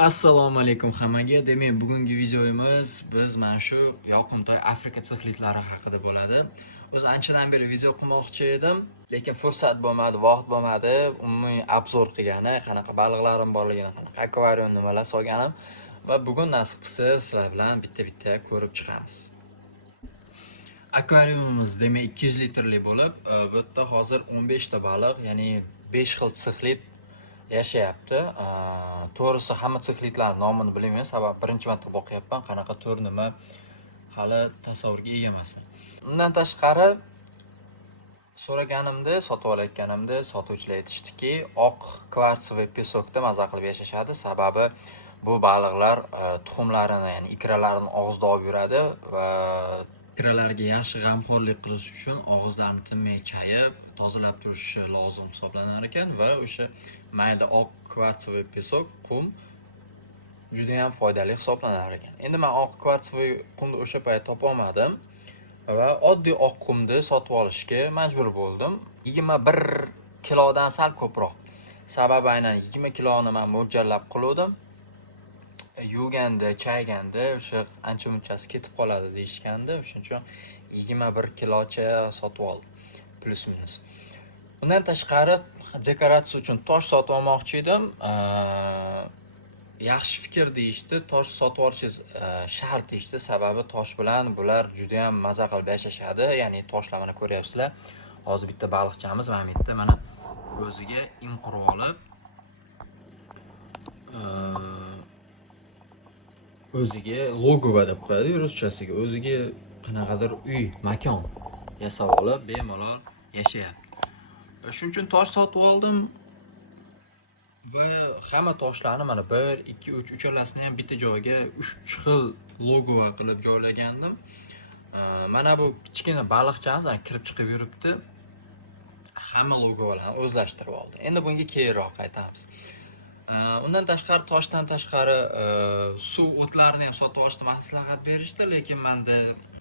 Assalomu alaykum hammaga. Demak, bugungi videomiz biz mana shu yoqimtoy Afrika sixlitlari haqida bo'ladi. O'zi anchadan beri video qilmoqchi edim, lekin fursat bo'lmadi, vaqt bo'lmadi. Umumiy obzor qilgani, qanaqa baliqlarim borligini, qanaqa akvarium nimalar solganim va bugun nasib qilsa sizlar bilan bitta-bitta ko'rib chiqamiz. Akvariumimiz demak 200 litrli bo'lib, bu yerda hozir 15 ta baliq, ya'ni 5 xil sixlit yashayapti. To'g'risi hamma sixlitlar nomini bilmayman, sababi birinchi marta boqyapman, qanaqa tur nima hali tasavvurga ega emasman. Undan tashqari so'raganimda, sotib olayotganimda sotuvchilar aytishdiki, oq kvartsiy pesokda maza qilib yashashadi, sababi bu baliqlar tuxumlarini, ya'ni ikralarini og'izda olib yuradi va ikralarga yaxshi g'amxo'rlik qilish uchun og'izlarini tinmay chayib, tozalab turishi lozim hisoblanar ekan va o'sha mayda oq kvartsiy pesok, qum juda ham foydali hisoblanar ekan. Endi men oq kvartsiy qumni o'sha payt topa olmadim va oddiy oq qumni sotib olishga majbur bo'ldim. 21 kilodan sal ko'proq. Sababi aynan 20 kiloni men mo'ljallab qildim. Yuvganda, chayganda o'sha ancha-munchasi ketib qoladi deyishganda, o'shuning uchun 21 kilocha sotib oldim, plus minus. Undan tashqari dekoratsiya uchun tosh sotib olmoqchi edim. Yaxshi fikr deyishdi, tosh sotib olishingiz shart deyishdi, sababi tosh bilan bular juda ham maza qilib yashashadi. Ya'ni toshlarni ko'ryapsizlar. Hozir bitta baliqchamiz mana bu yerda mana o'ziga in qurib olib, o'ziga logova deb qo'yadi ruschasiga, o'ziga qanaqadir uy, makon yasab olib, bemalol yashayapti. Shuning uchun tosh sotib oldim va hamma toshlarni mana 1, 2, 3 uchalasini ham bitta joyga 3 xil logova qilib joylagandim. Mana bu kichkina baliqchamiz kirib chiqib yuribdi. Hamma logovalarni o'zlashtirib oldi. Endi bunga keyinroq qaytamiz. Undan tashqari toshdan tashqari suv o'tlarini ham sotib olishni maslahat berishdi, lekin menda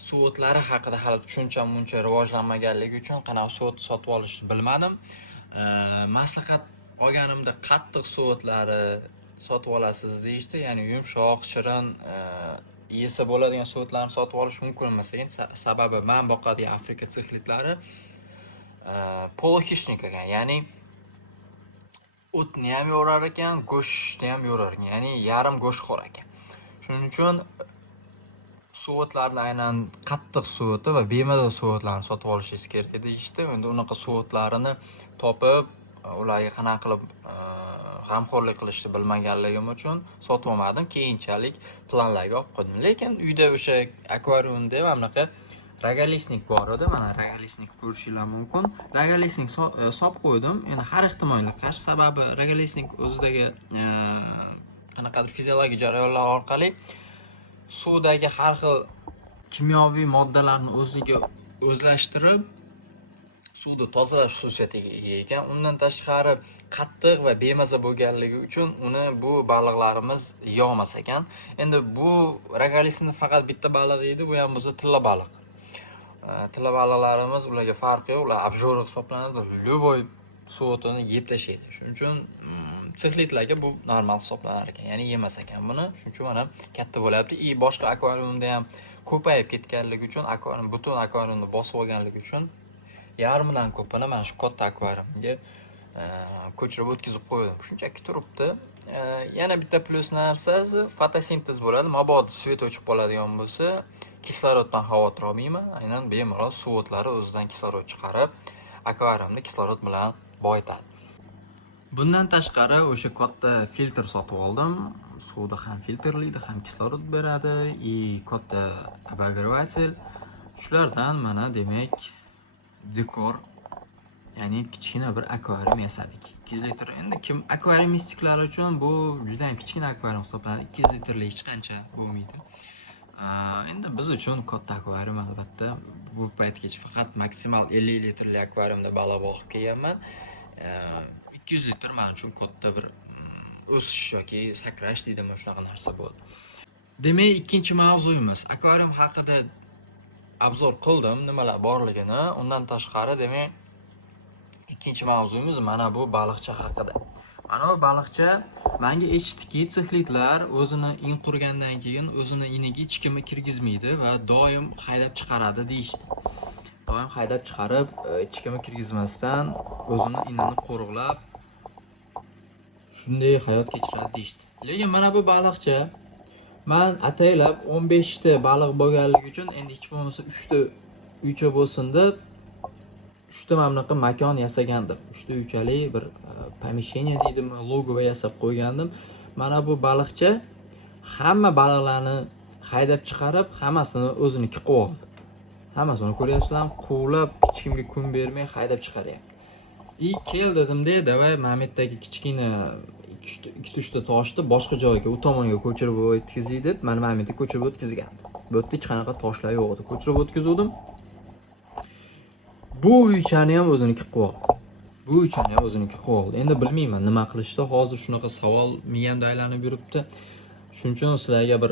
suv o'tlari haqida hali tushuncham-muncha rivojlanmaganligi uchun qanaqa suv o't sotib olishni bilmadim. Maslahat olganimda qattiq suv o'tlari sotib olasiz deyishdi, ya'ni yumshoq, shirin yesa bo'ladigan suv o'tlarni sotib olish mumkin emas ekan, sababi men boqadigan Afrika sixlitlari polixishnik ekan, ya'ni o'tni ham yorar ekan, go'shtni ham yorar ekan, ya'ni yarim go'shtxo'r ekan. Shuning uchun suv o'tlarini aynan qattiq suv o'ti va bemaza suv o'tlarini sotib olishingiz kerak deyishdi. Endi unaqa suv o'tlarini topib, ularga qanaqa qilib g'amxo'rlik qilishni bilmaganligim uchun sotib olmadim. Keyinchalik planlarga olib qo'ydim. Lekin uyda o'sha akvariumda mana bunaqa ragalisnik bor edi. Mana ragalisnik ko'rishingiz mumkin. Ragalisnik solib qo'ydim. Endi har ehtimolga qarshi, sababi ragalisnik o'zidagi qanaqadir fiziologik jarayonlar orqali suvdagi har xil kimyoviy moddalarni o'ziga o'zlashtirib suvni tozalash xususiyatiga ega ekan. Undan tashqari qattiq va bemaza bo'lganligi uchun uni bu baliqlarimiz yeolmas ekan. Endi bu ragalisni faqat bitta baliq yeydi, bu ham o'zi tilla baliq. Tilla baliqlarimiz ularga farqi yo'q, ular objora hisoblanadi, любой suv o'tini yeb tashlaydi. Shuning uchun sixlitlarga bu normal hisoblanar ekan, ya'ni yemas ekan buni. Shuning uchun mana katta bo'lyapti. Boshqa akvariumda ham ko'payib ketganligi uchun, butun akvariumni bosib olganligi uchun yarmidan ko'pini mana shu katta akvariumga ko'chirib o'tkazib qo'ydim. Shunchaki turibdi. Yana bitta plyus narsasi fotosintez bo'ladi. Mabodo svet o'chib qoladigan bo'lsa, kisloroddan xavotir olmayman. Aynan bemalol suv o'tlari o'zidan kislorod chiqarib, akvariumni kislorod bilan boyitadi. Bundan tashqari o'sha katta filtr sotib oldim. Suvda ham filtrlaydi, ham kislorod beradi, katta обогреватель. Shulardan mana demak dekor, ya'ni kichkina bir akvarium yasadik. 200 litr. Endi kim akvariumistiklar uchun bu juda ham kichkina akvarium hisoblanadi. 200 litrli hech qancha bo'lmaydi. Endi biz uchun katta akvarium albatta. Bu paytgacha faqat maksimal 50 litrli akvariumda baliq boqib kelganman. 200 litr men uchun katta bir o'sish yoki sakrash deydimi, shunaqa narsa bo'ldi. Demak, ikkinchi mavzuyimiz akvarium haqida obzor qildim, nimalar borligini. Undan tashqari demak ikkinchi mavzuyimiz mana bu baliqcha haqida. Mana bu baliqchi menga eshitdiki, sixliklar o'zini in qurgandan keyin o'zini iniga hech kimni kirgizmaydi va doim haydab chiqaradi deyishdi. Doim haydab chiqarib, hech kimni kirgizmasdan o'zini inini qo'riqlab shunday hayot kechiradi deyishdi. Lekin mana bu baliqchi men ataylab 15 ta baliq bo'lganligi uchun endi hech bo'lmasa 3 ta uycha bo'lsin deb 3 ta mana bunaqa makon yasagandim. 3 ta uychali bir помещение deydimi, logo yasab qo'ygandim. Mana bu baliqchi hamma baliqlarni haydab chiqarib, hammasini o'ziniki qilib oldi. Hammasini ko'ryapsizlarmi? Quvlab, hech kimga kun bermay haydab chiqaryapti. Kel dedim-da, davay Mametdagi kichkina 2-3 ta toshni boshqa joyga, u tomonga ko'chirib o'tkazing deb, men Mametga ko'chirib o'tkazgan. Bu yerda hech qanaqa toshlar yo'q edi. Ko'chirib o'tkazdim. Bu uychani ham o'ziniki qilib oldi. Bu uychani ham o'ziniki qilib oldi. Endi bilmayman nima qilishdi. Hozir shunaqa savol miyamda aylanib yuribdi. Shuning uchun sizlarga bir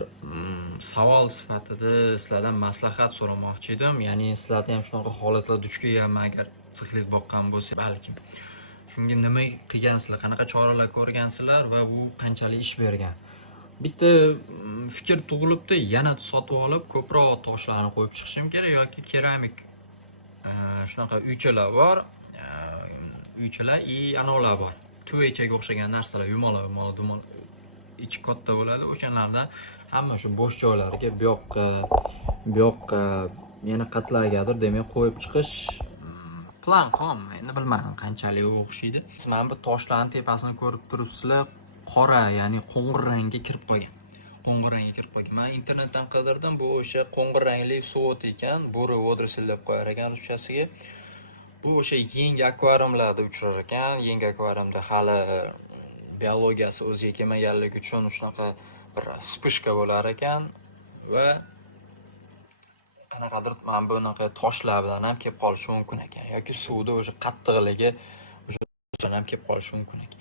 savol sifatida sizlardan maslahat so'ramoqchi edim. Ya'ni sizlarda ham shunaqa holatlar duch kelganmi agar sixlik boqqan bo'lsa, balkim. Shunga nima qilgansizlar, qanaqa choralar ko'rgansizlar va u qanchalik ish bergan. Bitta fikr tug'ilibdi, yana sotib olib ko'proq toshlarni qo'yib chiqishim kerak yoki keramik shunaqa uychalar bor. Uychalar anolar bor. Tuvechaga o'xshagan narsalar, yumaloq, dumaloq ichi katta bo'ladi. O'shalardan hamma shu bo'sh joylariga bu yoqqa yana qatlargadir demak qo'yib chiqish plan qilman. Endi bilmadim qanchalik o'xshaydi. Mana bu toshlarning tepasini ko'rib turibsizlar, qora, ya'ni qo'ng'ir rangga kirib qolgan. Qo'ng'ir rangga kirib qolgan. Men internetdan qidirdim, bu o'sha qo'ng'ir rangli suvot ekan, bo'ri vodrisillab qo'yar ekan ruschasiga. Bu o'sha yangi akvariumlarda uchrar ekan. Yangi akvariumda hali biologiyasi o'ziga kelmaganligi uchun shunaqa bir vspышка bo'lar ekan va qanaqadir mana bunaqa toshlar bilan ham kelib qolishi mumkin ekan yoki suvda o'sha qattiqligi o'sha ham kelib qolishi mumkin ekan.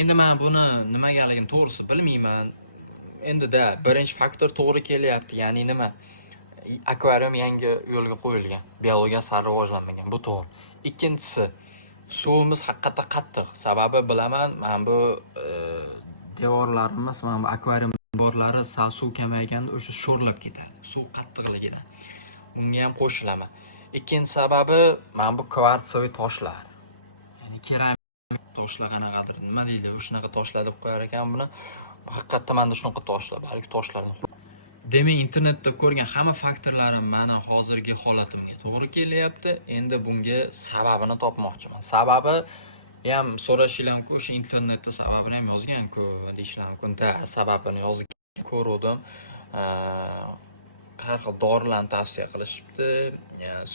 Endi men buni nimagaligini to'g'risi bilmayman. Endi birinchi faktor to'g'ri kelyapti. Ya'ni nima? Akvarium yangi yo'lga qo'yilgan. Biologiya sari rivojlanmagan. Bu to'g'ri. Ikkinchisi, suvimiz haqiqatda qattiq. Sababi bilaman, men bu devorlarimiz, mana bu akvarium devorlari suv kamayganda o'sha sho'rlab ketadi. Suv qattiqligidan. Bunga ham qo'shilaman. Ikkinchi sababi mana bu kvartsoviy toshlar. Ya'ni keramik toshlar qanaqadir, nima deydi, shunaqa toshlar deb qo'yar ekan buni. Haqiqatda menda shunaqa toshlar, balki toshlarni. Demak, internetda ko'rgan hamma faktorlarim meni hozirgi holatimga to'g'ri kelyapti. Endi bunga sababini topmoqchiman. Sababi ham so'rashinglar-ku, o'sha internetda sababini ham yozgan-ku, deyishlar mumkin. Sababini yozib ko'rdim. Har xil dorilarni tavsiya qilishibdi,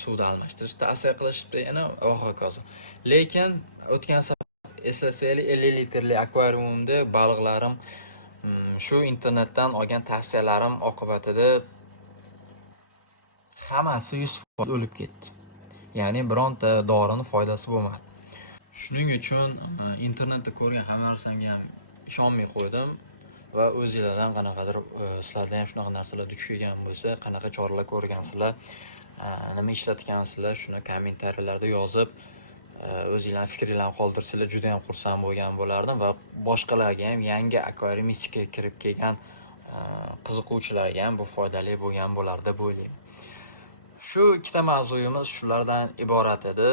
suvda almashtirishni tavsiya qilishibdi, yana va hokazo. Lekin o'tgan safar eslasanglar 50 litrli akvariumda baliqlarim shu internetdan olgan tavsiyalarim oqibatida hammasi 100% o'lib ketdi. Ya'ni bironta dorini foydasi bo'lmadi. Shuning uchun internetda ko'rgan hamma narsamga ham ishonmay qo'ydim va o'zingizlardan qanaqadir sizlarda ham shunaqa narsalar duch kelgan bo'lsa, qanaqa choralar ko'rgansizlar, nima ishlatgansizlar, shuni kommentariyalarda yozib o'zingizlarning fikringizni qoldirsanglar juda ham xursand bo'lgan bo'lardim va boshqalarga ham yangi akvariumistikaga kirib kelgan qiziquvchilarga ham bu foydali bo'lgan bo'lar deb o'ylayman. Shu ikkita mavzuyimiz shulardan iborat edi.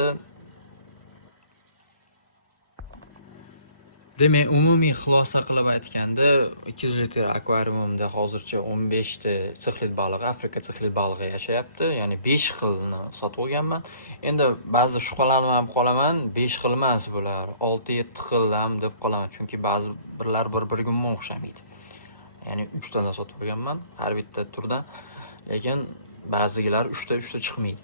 Demak, umumiy xulosa qilib aytganda 200 litr akvariumda hozircha 15 ta sixlit balig'i, Afrika sixlit balig'i yashayapti. Ya'ni 5 xilni sotib olganman. Endi ba'zi shubhalanib qolaman, 5 xil emas bular, 6-7 xil ham deb qolaman, chunki ba'zi birlar bir-biriga umuman o'xshamaydi. Ya'ni 3 tadan sotib olganman har bitta turdan. Lekin ba'zilar 3 ta chiqmaydi.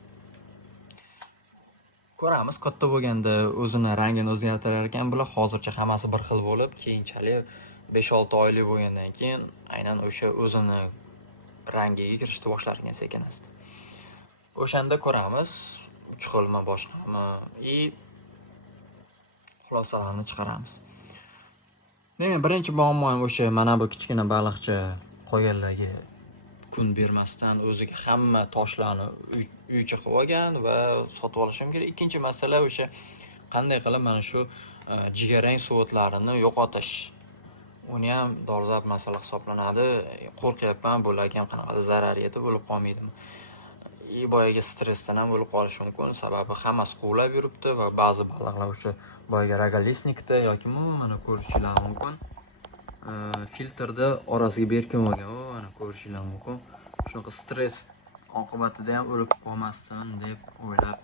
Ko'ramiz, katta bo'lganda o'zini rangini o'zgartirar ekan bular. Hozircha hammasi bir xil bo'lib, keyinchalik 5-6 oylik bo'lgandan keyin aynan o'sha o'zini rangiga kirishni boshlar ekan sekin-asta. O'shanda ko'ramiz, 3 xilmi, boshqami, xulosalarni chiqaramiz. Demak, birinchi muammoim o'sha mana bu kichkina baliqcha qo'yganlarga kun bermasdan o'ziga hamma toshlarni uycha qilib olgan va sotib olishim kerak. Ikkinchi masala o'sha qanday qilib mana shu jigarrang suvo'tlarini yo'qotish. Uni ham dolzarb masala hisoblanadi. Qo'rqyapman, bo'larkan qanaqadir zarar yedi bo'lib qolmaydimi. Boyaga stressdan ham bo'lib qolishi mumkin. Sababi hammasi quvlab yuribdi va ba'zi baliqlar o'sha boyaga ragalisnikda yoki mana ko'rishingiz mumkin. Filtrda orasiga berkin olgan, mana ko'rishingiz mumkin. Shunaqa stress oqibatida ham o'lib qolmassin deb o'ylab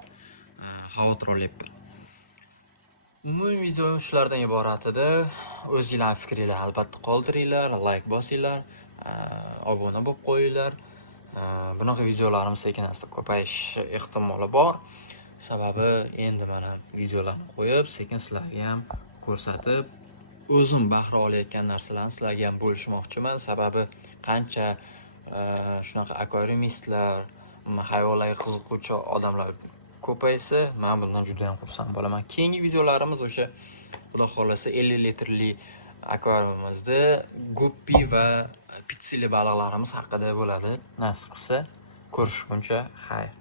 xavotir olyapman. Umumiy video shulardan iborat edi. O'zingizlarning fikringizni albatta qoldiringlar, like bosinglar, obuna bo'lib qo'yinglar. Bunaqa videolarimiz sekin-asta ko'payish ehtimoli bor. Sababi endi mana videolarni qo'yib, sekin sizlarga ham ko'rsatib, o'zim bahra olayotgan narsalarni sizlarga ham bo'lishmoqchiman. Sababi qancha shunaqa akvariumistlar, hayvonlarga qiziquvchi odamlar ko'paysa, men bundan juda ham xursand bo'laman. Keyingi videolarimiz o'sha xudo xolasa 50 litrli akvariumimizda guppi va pitsili baliqlarimiz haqida bo'ladi. Nasib qilsa, ko'rishguncha xayr.